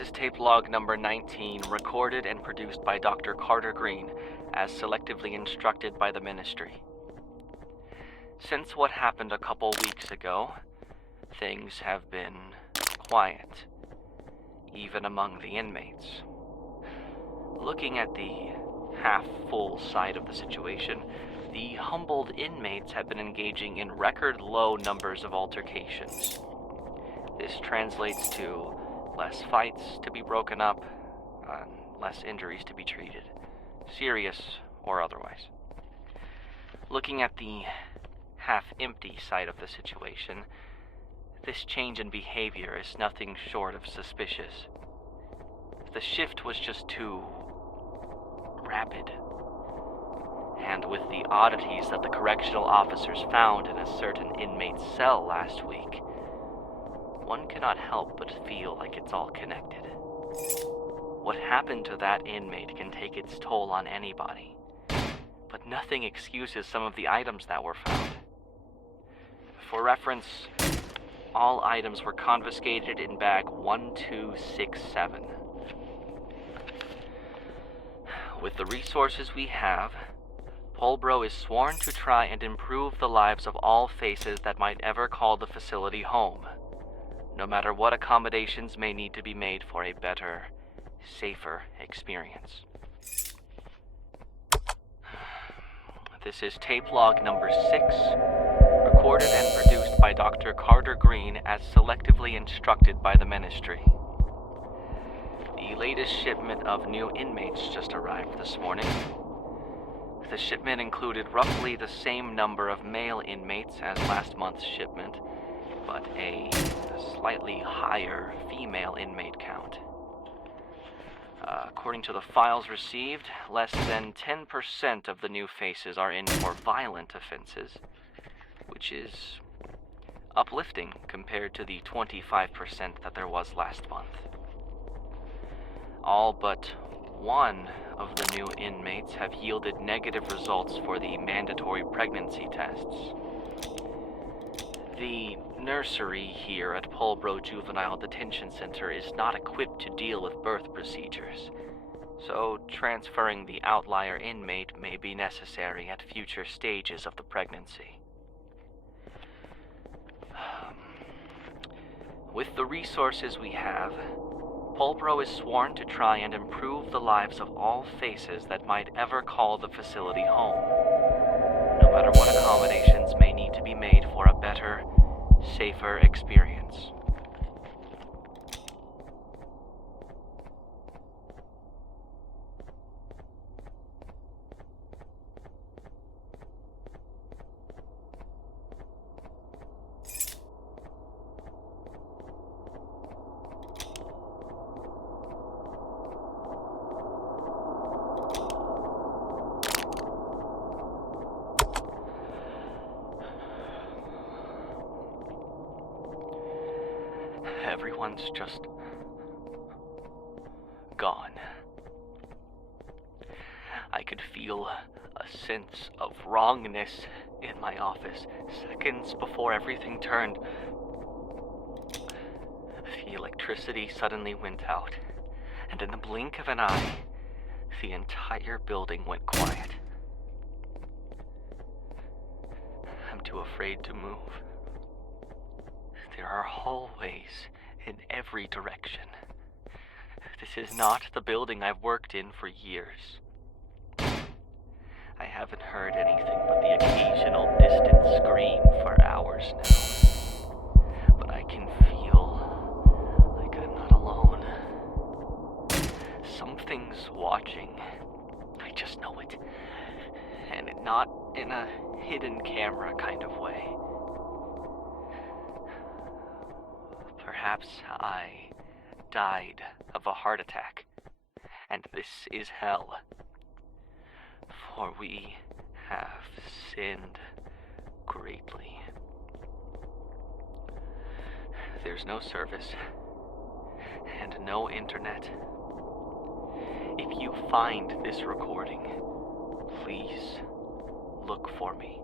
This is tape log number 19, recorded and produced by Dr. Carter Green, as selectively instructed by the Ministry. Since what happened a couple weeks ago, things have been quiet, even among the inmates. Looking at the half-full side of the situation, the humbled inmates have been engaging in record-low numbers of altercations. This translates to less fights to be broken up, less injuries to be treated, serious or otherwise. Looking at the half-empty side of the situation, this change in behavior is nothing short of suspicious. The shift was just too rapid. And with the oddities that the correctional officers found in a certain inmate's cell last week, one cannot help but feel like it's all connected. What happened to that inmate can take its toll on anybody, but nothing excuses some of the items that were found. For reference, all items were confiscated in bag 1267. With the resources we have, Polbro is sworn to try and improve the lives of all faces that might ever call the facility home, no matter what accommodations may need to be made for a better, safer experience. This is tape log number 6, recorded and produced by Dr. Carter Green as selectively instructed by the Ministry. The latest shipment of new inmates just arrived this morning. The shipment included roughly the same number of male inmates as last month's shipment, but a slightly higher female inmate count. According to the files received, less than 10% of the new faces are in for violent offenses, which is uplifting compared to the 25% that there was last month. All but one of the new inmates have yielded negative results for the mandatory pregnancy tests. The nursery here at Polbro Juvenile Detention Center is not equipped to deal with birth procedures, so transferring the outlier inmate may be necessary at future stages of the pregnancy. With the resources we have, Polbro is sworn to try and improve the lives of all faces that might ever call the facility home, no matter what accommodations may need to be made for a better, safer experience. Everyone's just gone. I could feel a sense of wrongness in my office seconds before everything turned. The electricity suddenly went out, and in the blink of an eye, the entire building went quiet. I'm too afraid to move. There are hallways in every direction. This is not the building I've worked in for years. I haven't heard anything but the occasional distant scream for hours now. But I can feel like I'm not alone. Something's watching. I just know it. And not in a hidden camera kind of way. Perhaps I died of a heart attack, and this is hell, for we have sinned greatly. There's no service, and no internet. If you find this recording, please look for me.